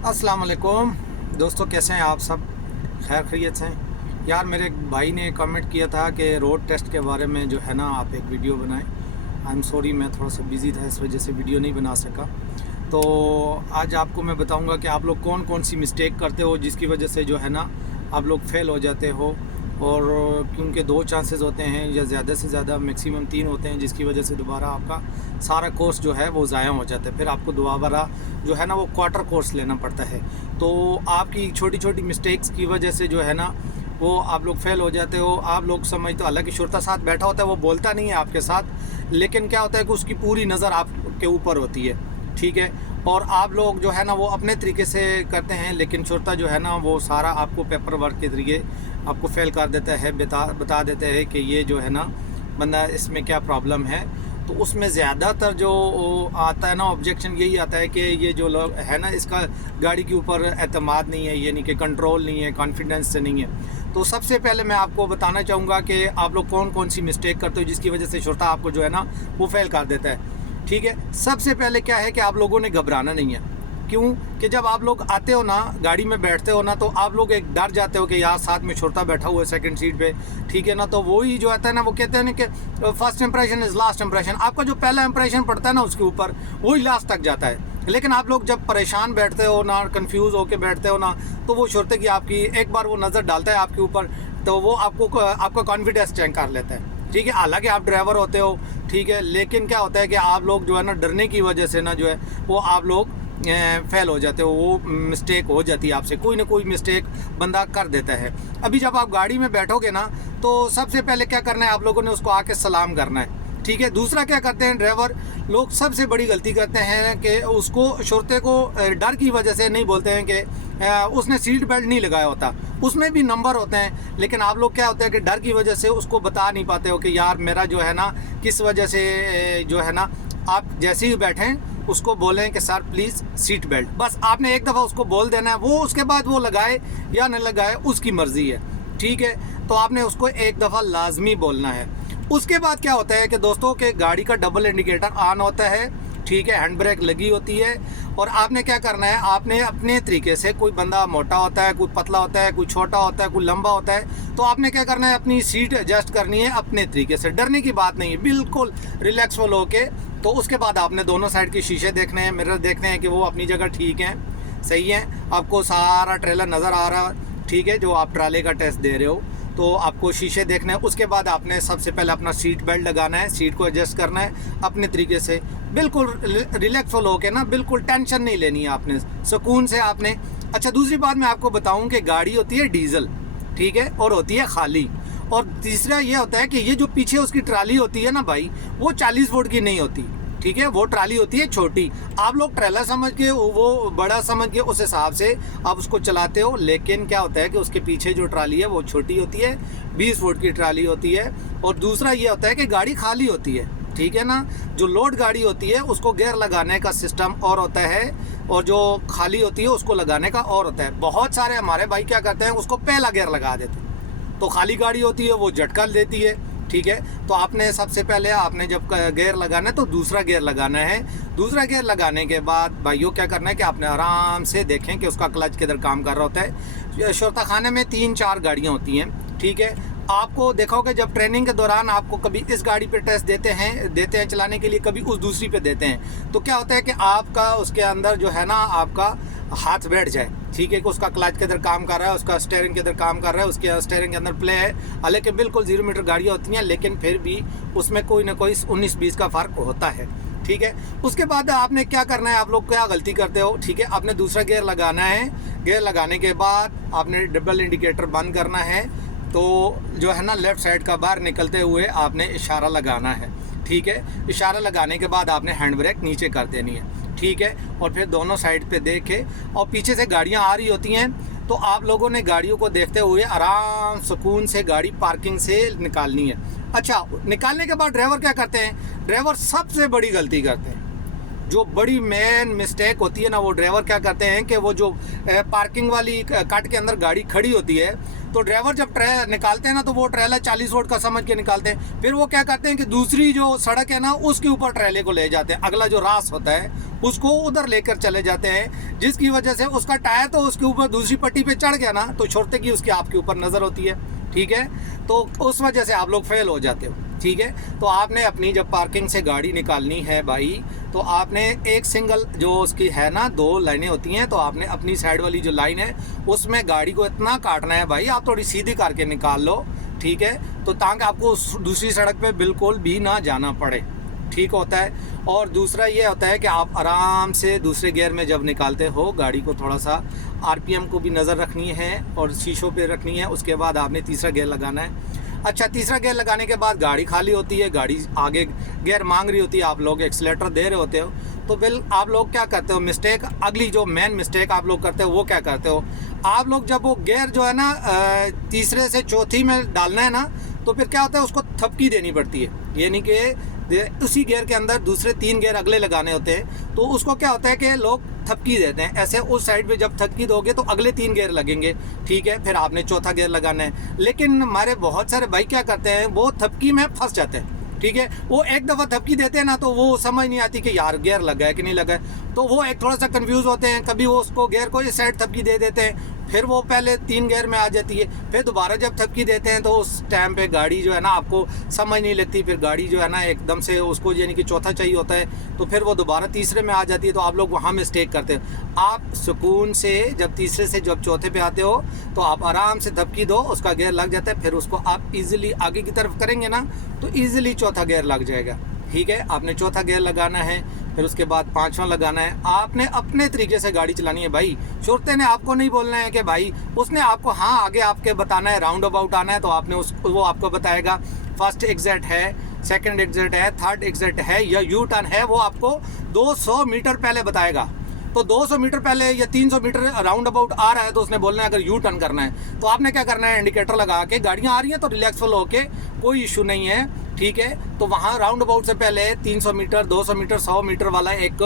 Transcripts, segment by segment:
अस्सलाम वालेकुम दोस्तों, कैसे हैं आप सब? खैर खैरियत से हैं? यार, मेरे एक भाई ने कमेंट किया था कि रोड टेस्ट के बारे में जो है ना आप एक वीडियो बनाएं। आई एम सॉरी, मैं थोड़ा सा बिज़ी था, इस वजह से वीडियो नहीं बना सका। तो आज आपको मैं बताऊंगा कि आप लोग कौन कौन सी मिस्टेक करते हो जिसकी वजह से जो है ना आप लोग फेल हो जाते हो। और क्योंकि दो चांसेस होते हैं या ज़्यादा से ज़्यादा मैक्सिमम तीन होते हैं, जिसकी वजह से दोबारा आपका सारा कोर्स जो है वो ज़ाया हो जाता है। फिर आपको दोबारा जो है ना वो क्वार्टर कोर्स लेना पड़ता है। तो आपकी छोटी छोटी मिस्टेक्स की वजह से जो है ना वो आप लोग फेल हो जाते हो। आप लोग समझते हो, हालांकि शुरता साथ बैठा होता है, वो बोलता नहीं है आपके साथ, लेकिन क्या होता है कि उसकी पूरी नज़र आपके ऊपर होती है, ठीक है। और आप लोग जो है ना वो अपने तरीके से करते हैं, लेकिन शुरता जो है ना वो सारा आपको पेपर वर्क के ज़रिए आपको फेल कर देता है, बता देते हैं कि ये जो है ना बंदा, इसमें क्या प्रॉब्लम है। तो उसमें ज़्यादातर जो आता है ना ऑब्जेक्शन यही आता है कि ये जो लोग है ना, इसका गाड़ी के ऊपर एतमाद नहीं है, यानी कि कंट्रोल नहीं है, कॉन्फिडेंस से नहीं है। तो सबसे पहले मैं आपको बताना चाहूँगा कि आप लोग कौन कौन सी मिस्टेक करते हो जिसकी वजह से शुरता आपको जो है ना वो फेल कर देता है, ठीक है। सबसे पहले क्या है कि आप लोगों ने घबराना नहीं है। क्यों? कि जब आप लोग आते हो ना, गाड़ी में बैठते हो ना, तो आप लोग एक डर जाते हो कि यार साथ में छोटा बैठा हुआ है सेकंड सीट पे, ठीक है ना। तो वही जो आता है ना, वो कहते हैं ना कि first impression is last impression. आपका जो पहला इंप्रेशन पड़ता है ना उसके ऊपर, वही लास्ट तक जाता है। लेकिन आप लोग जब परेशान बैठते हो ना, कन्फ्यूज़ होकर बैठते हो ना, तो वो शुरते की आपकी एक बार वो नज़र डालता है आपके ऊपर, तो वो आपका कॉन्फिडेंस चेक कर लेता है, ठीक है। हालांकि आप ड्राइवर होते हो, ठीक है, लेकिन क्या होता है कि आप लोग जो है ना डरने की वजह से ना जो है वो आप लोग फेल हो जाते हो। वो मिस्टेक हो जाती है आपसे, कोई ना कोई मिस्टेक बंदा कर देता है। अभी जब आप गाड़ी में बैठोगे ना, तो सबसे पहले क्या करना है, आप लोगों ने उसको आके सलाम करना है, ठीक है। दूसरा क्या करते हैं ड्राइवर लोग, सबसे बड़ी गलती करते हैं कि उसको शुरते को डर की वजह से नहीं बोलते हैं कि उसने सीट बेल्ट नहीं लगाया होता, उसमें भी नंबर होते हैं। लेकिन आप लोग क्या होता है कि डर की वजह से उसको बता नहीं पाते हो कि यार मेरा जो है ना किस वजह से जो है ना, आप जैसे ही बैठें उसको बोलें कि सर प्लीज़ सीट बेल्ट, बस आपने एक दफ़ा उसको बोल देना है। वो उसके बाद वो लगाए या न लगाए उसकी मर्ज़ी है, ठीक है। तो आपने उसको एक दफ़ा लाजमी बोलना है। उसके बाद क्या होता है कि दोस्तों के गाड़ी का डबल इंडिकेटर ऑन होता है, ठीक है, हैंड ब्रेक लगी होती है। और आपने क्या करना है, आपने अपने तरीके से, कोई बंदा मोटा होता है, कोई पतला होता है, कोई छोटा होता है, कोई लंबा होता है, तो आपने क्या करना है, अपनी सीट एडजस्ट करनी है अपने तरीके से। डरने की बात नहीं है, बिल्कुल रिलैक्सफुल होके। तो उसके बाद आपने दोनों साइड के शीशे देखने हैं, मिरर देखने हैं कि वो अपनी जगह ठीक हैं, सही हैं। आपको सारा ट्रेलर नज़र आ रहा है, ठीक है, जो आप ट्राले का टेस्ट दे रहे हो, तो आपको शीशे देखने हैं। उसके बाद आपने सबसे पहले अपना सीट बेल्ट लगाना है, सीट को एडजस्ट करना है अपने तरीके से, बिल्कुल रिलैक्सफुल होके ना, बिल्कुल टेंशन नहीं लेनी है आपने, सुकून से आपने। अच्छा, दूसरी बात मैं आपको बताऊं कि गाड़ी होती है डीजल, ठीक है, और होती है खाली। और तीसरा ये होता है कि ये जो पीछे उसकी ट्राली होती है ना भाई, वो 40 फुट की नहीं होती, ठीक है, वो ट्राली होती है छोटी। आप लोग ट्रेलर समझ के, वो बड़ा समझ के उस हिसाब से आप उसको चलाते हो, लेकिन क्या होता है कि उसके पीछे जो ट्राली है वो छोटी होती है, 20 फुट की ट्राली होती है। और दूसरा ये होता है कि गाड़ी खाली होती है, ठीक है ना। जो लोड गाड़ी होती है उसको गियर लगाने का सिस्टम और होता है, और जो खाली होती है उसको लगाने का और होता है। बहुत सारे हमारे भाई क्या करते हैं, उसको पहला गियर लगा देते हैं, तो खाली गाड़ी होती है वो झटका देती है, ठीक है। तो आपने सबसे पहले आपने जब गियर लगाना है तो दूसरा गियर लगाना है। दूसरा गियर लगाने के बाद भाइयों क्या करना है कि आपने आराम से देखें कि उसका क्लच किधर काम कर रहा होता है। शोरता खाने में 3-4 गाड़ियाँ होती हैं, ठीक है। आपको देखोगे जब ट्रेनिंग के दौरान आपको कभी इस गाड़ी पे टेस्ट देते हैं चलाने के लिए, कभी उस दूसरी पे देते हैं, तो क्या होता है कि आपका उसके अंदर जो है ना आपका हाथ बैठ जाए, ठीक है, कि उसका क्लच किधर काम कर रहा है, उसका स्टीयरिंग किधर काम कर रहा है, उसके स्टीयरिंग के अंदर प्ले है। हालांकि बिल्कुल 0 मीटर गाड़ियाँ होती हैं, लेकिन फिर भी उसमें कोई ना कोई 19-20 का फ़र्क होता है, ठीक है। उसके बाद आपने क्या करना है, आप लोग क्या गलती करते हो, ठीक है, आपने दूसरा गियर लगाना है। गियर लगाने के बाद आपने डबल इंडिकेटर बंद करना है, तो जो है ना लेफ़्ट साइड का बाहर निकलते हुए आपने इशारा लगाना है, ठीक है। इशारा लगाने के बाद आपने हैंड ब्रेक नीचे कर देनी है, ठीक है। और फिर दोनों साइड पे देखे, और पीछे से गाड़ियां आ रही होती हैं, तो आप लोगों ने गाड़ियों को देखते हुए आराम सुकून से गाड़ी पार्किंग से निकालनी है। अच्छा, निकालने के बाद ड्राइवर क्या करते हैं, ड्राइवर सबसे बड़ी गलती करते हैं, जो बड़ी मेन मिस्टेक होती है ना, वो ड्राइवर क्या करते हैं कि वो जो पार्किंग वाली कट के अंदर गाड़ी खड़ी होती है, तो ड्राइवर जब निकालते हैं ना तो वो ट्रेलर 40 वोल्ट का समझ के निकालते हैं। फिर वो क्या करते हैं कि दूसरी जो सड़क है ना उसके ऊपर ट्रेले को ले जाते हैं, अगला जो रास होता है उसको उधर लेकर चले जाते हैं, जिसकी वजह से उसका टायर तो उसके ऊपर दूसरी पट्टी पे चढ़ गया ना, तो छोड़ते की उसकी आपके ऊपर नज़र होती है। ठीक है, तो उस वजह से आप लोग फेल हो जाते हो। ठीक है, तो आपने अपनी जब पार्किंग से गाड़ी निकालनी है भाई, तो आपने एक सिंगल जो उसकी है ना 2 लाइनें होती हैं, तो आपने अपनी साइड वाली जो लाइन है उसमें गाड़ी को इतना काटना है भाई, आप थोड़ी सीधी करके निकाल लो। ठीक है, तो ताकि आपको उस दूसरी सड़क पे बिल्कुल भी ना जाना पड़े। ठीक होता है। और दूसरा ये होता है कि आप आराम से दूसरे गियर में जब निकालते हो गाड़ी को, थोड़ा सा आरपीएम को भी नज़र रखनी है और शीशों पे रखनी है। उसके बाद आपने तीसरा गियर लगाना है। अच्छा, तीसरा गियर लगाने के बाद गाड़ी खाली होती है, गाड़ी आगे गियर मांग रही होती है, आप लोग एक्सीलेटर दे रहे होते हो, तो आप लोग क्या करते हो मिस्टेक, अगली जो मेन मिस्टेक आप लोग करते हो वो क्या करते हो, आप लोग जब वो गियर जो है ना तीसरे से चौथी में डालना है ना, तो फिर क्या होता है उसको थपकी देनी पड़ती है, यानी कि उसी गियर के अंदर दूसरे 3 गियर अगले लगाने होते हैं। तो उसको क्या होता है कि लोग थपकी देते हैं ऐसे, उस साइड पे जब थपकी दोगे तो अगले 3 गियर लगेंगे। ठीक है, फिर आपने चौथा गियर लगाना है। लेकिन हमारे बहुत सारे भाई क्या करते हैं, वो थपकी में फंस जाते हैं। ठीक है, वो एक दफ़ा थपकी देते हैं ना तो वो समझ नहीं आती कि यार गियर लगा है कि नहीं लगा है, तो वो एक थोड़ा सा कंफ्यूज होते हैं। कभी वो उसको गियर को इस साइड थपकी दे देते हैं, फिर वो पहले 3 गियर में आ जाती है, फिर दोबारा जब थपकी देते हैं तो उस टाइम पे गाड़ी जो है ना आपको समझ नहीं लगती, फिर गाड़ी जो है ना एकदम से उसको यानी कि चौथा चाहिए होता है, तो फिर वो दोबारा तीसरे में आ जाती है, तो आप लोग वहाँ मिस्टेक करते हैं। आप सुकून से जब तीसरे से जब चौथे पे आते हो तो आप आराम से थपकी दो, उसका गियर लग जाता है, फिर उसको आप ईजिली आगे की तरफ करेंगे ना तो ईजिली चौथा गियर लग जाएगा। ठीक है, आपने चौथा गियर लगाना है, फिर उसके बाद 5वां लगाना है। आपने अपने तरीके से गाड़ी चलानी है भाई, शोरते ने आपको नहीं बोलना है कि भाई उसने आपको हाँ आगे आपके बताना है, राउंड अबाउट आना है तो आपने वो आपको बताएगा फर्स्ट एग्जिट है, सेकंड एग्जिट है, थर्ड एग्जिट है या यू टर्न है, वो आपको 200 मीटर पहले बताएगा। तो 200 मीटर पहले या 300 मीटर राउंड अबाउट आ रहा है तो उसने बोलना है अगर यू टर्न करना है तो आपने क्या करना है, इंडिकेटर लगा के, गाड़ियाँ आ रही हैं तो रिलैक्सफुल होके, कोई इशू नहीं है। ठीक है, तो वहाँ राउंड अबाउट से पहले 300 मीटर 200 मीटर 100 मीटर वाला एक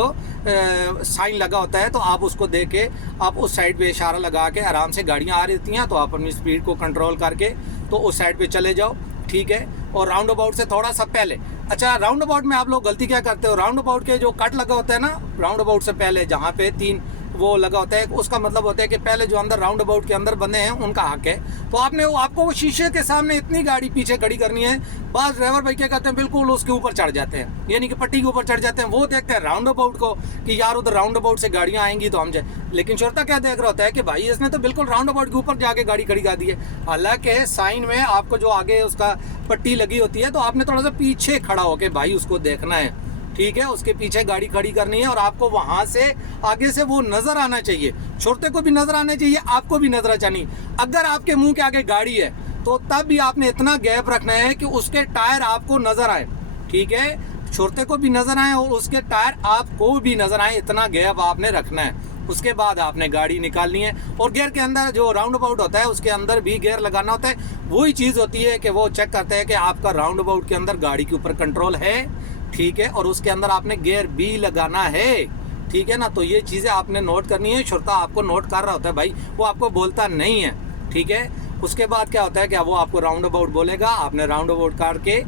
साइन लगा होता है, तो आप उसको देख के आप उस साइड पे इशारा लगा के आराम से, गाड़ियाँ आ रही हैं तो आप अपनी स्पीड को कंट्रोल करके तो उस साइड पे चले जाओ। ठीक है, और राउंड अबाउट से थोड़ा सा पहले, अच्छा राउंड अबाउट में आप लोग गलती क्या करते हो, राउंड अबाउट के जो कट लगा होता है ना, राउंड अबाउट से पहले जहाँ पे 3 वो लगा होता है, उसका मतलब होता है कि पहले जो अंदर राउंड अबाउट के अंदर बंदे हैं उनका हक है। तो आपको वो शीशे के सामने इतनी गाड़ी पीछे खड़ी करनी है, बस ड्राइवर भाई क्या करते हैं बिल्कुल उसके ऊपर चढ़ जाते हैं, यानी कि पट्टी के ऊपर चढ़ जाते हैं, वो देखते हैं राउंड अबाउट को कि यार उधर राउंड अबाउट से गाड़ियाँ आएंगी तो हम जाए, लेकिन श्रोता क्या देख रहा होता है कि भाई इसने तो बिल्कुल राउंड अबाउट के ऊपर जाके गाड़ी खड़ी कर दी है। हालांकि साइन में आपको जो आगे उसका पट्टी लगी होती है तो आपने थोड़ा सा पीछे खड़ा होके भाई उसको देखना है। ठीक है, उसके पीछे गाड़ी खड़ी करनी है और आपको वहां से आगे से वो नजर आना चाहिए, छोटे को भी नजर आना चाहिए, आपको भी नजर आनी। अगर आपके मुंह के आगे गाड़ी है तो तब भी आपने इतना गैप रखना है कि उसके टायर आपको नजर आए। ठीक है, छोटे को भी नजर आए और उसके टायर आपको भी नजर आए, इतना गैप आपने रखना है। उसके बाद आपने गाड़ी निकालनी है और गियर के अंदर जो राउंड अबाउट होता है उसके अंदर भी गियर लगाना होता है। वही चीज़ होती है कि वो चेक करते हैं कि आपका राउंड अबाउट के अंदर गाड़ी के ऊपर कंट्रोल है। ठीक है, और उसके अंदर आपने गियर भी लगाना है। ठीक है ना, तो ये चीज़ें आपने नोट करनी है। श्रोता आपको नोट कर रहा होता है भाई, वो आपको बोलता नहीं है। ठीक है, उसके बाद क्या होता है कि वो आपको राउंड अबाउट बोलेगा, आपने राउंड अबाउट करके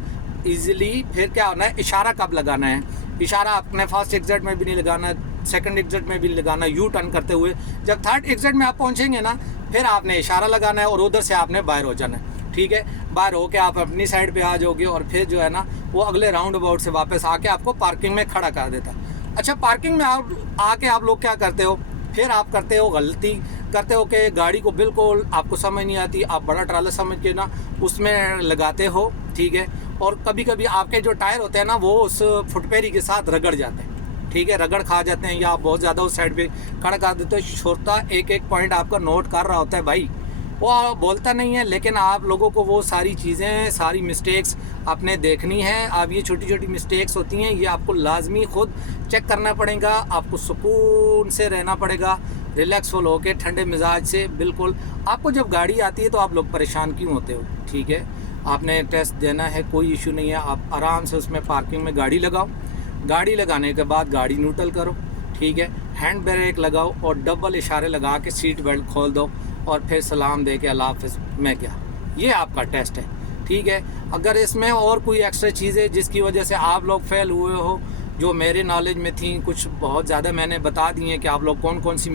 ईजिली फिर क्या होना है, इशारा कब लगाना है, इशारा आपने फर्स्ट एग्जिट में भी नहीं लगाना, सेकंड एग्जिट में भी लगाना, यू टर्न करते हुए। जब थर्ड एग्जिट में आप पहुंचेंगे ना फिर आपने इशारा लगाना है और उधर से आपने बाहर हो जाना है। ठीक है, बाहर होके आप अपनी साइड पे आ जाओगे और फिर जो है ना वो अगले राउंड अबाउट से वापस आके आपको पार्किंग में खड़ा कर देता है। अच्छा, पार्किंग में आप आके आप लोग क्या करते हो, फिर आप करते हो गलती करते हो कि गाड़ी को बिल्कुल आपको समझ नहीं आती, आप बड़ा ट्राला समझ के ना उसमें लगाते हो। ठीक है, और कभी कभी आपके जो टायर होते हैं ना वो उस फुटपेरी के साथ रगड़ जाते हैं। ठीक है, रगड़ खा जाते हैं या आप बहुत ज़्यादा उस साइड पे खड़ा कर देते हो। श्रोता एक एक पॉइंट आपका नोट कर रहा होता है भाई, वो बोलता नहीं है, लेकिन आप लोगों को वो सारी चीज़ें, सारी मिस्टेक्स आपने देखनी है। अब ये छोटी छोटी मिस्टेक्स होती हैं, ये आपको लाजमी खुद चेक करना पड़ेगा। आपको सुकून से रहना पड़ेगा, रिलैक्सफुल होके ठंडे मिजाज से। बिल्कुल आपको जब गाड़ी आती है तो आप लोग परेशान क्यों होते हो। ठीक है, आपने टेस्ट देना है, कोई इशू नहीं है। आप आराम से उसमें पार्किंग में गाड़ी लगाओ, गाड़ी लगाने के बाद गाड़ी न्यूट्रल करो। ठीक है, हैंड ब्रेक लगाओ और डबल इशारे लगा के सीट बेल्ट खोल दो और फिर सलाम दे के अल्लाह हाफ़िज़ मैं गया। ये आपका टेस्ट है, ठीक है। अगर इसमें और कोई एक्स्ट्रा चीज़ें जिसकी वजह से आप लोग फेल हुए हो, जो मेरे नॉलेज में थी, कुछ बहुत ज़्यादा मैंने बता दी हैं कि आप लोग कौन कौन सी